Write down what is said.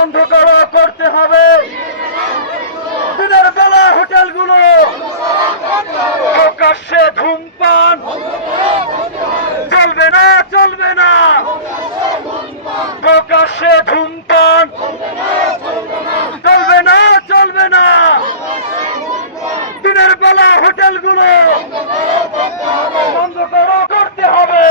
বন্ধ করতে হবে। দিনের বেলা হোটেলগুলো প্রকাশ্যে ধূমপান চলবে না, চলবে না। প্রকাশ্যে ধূমপান চলবে না, চলবে না। দিনের বেলা হোটেলগুলো বন্ধ করতে হবে।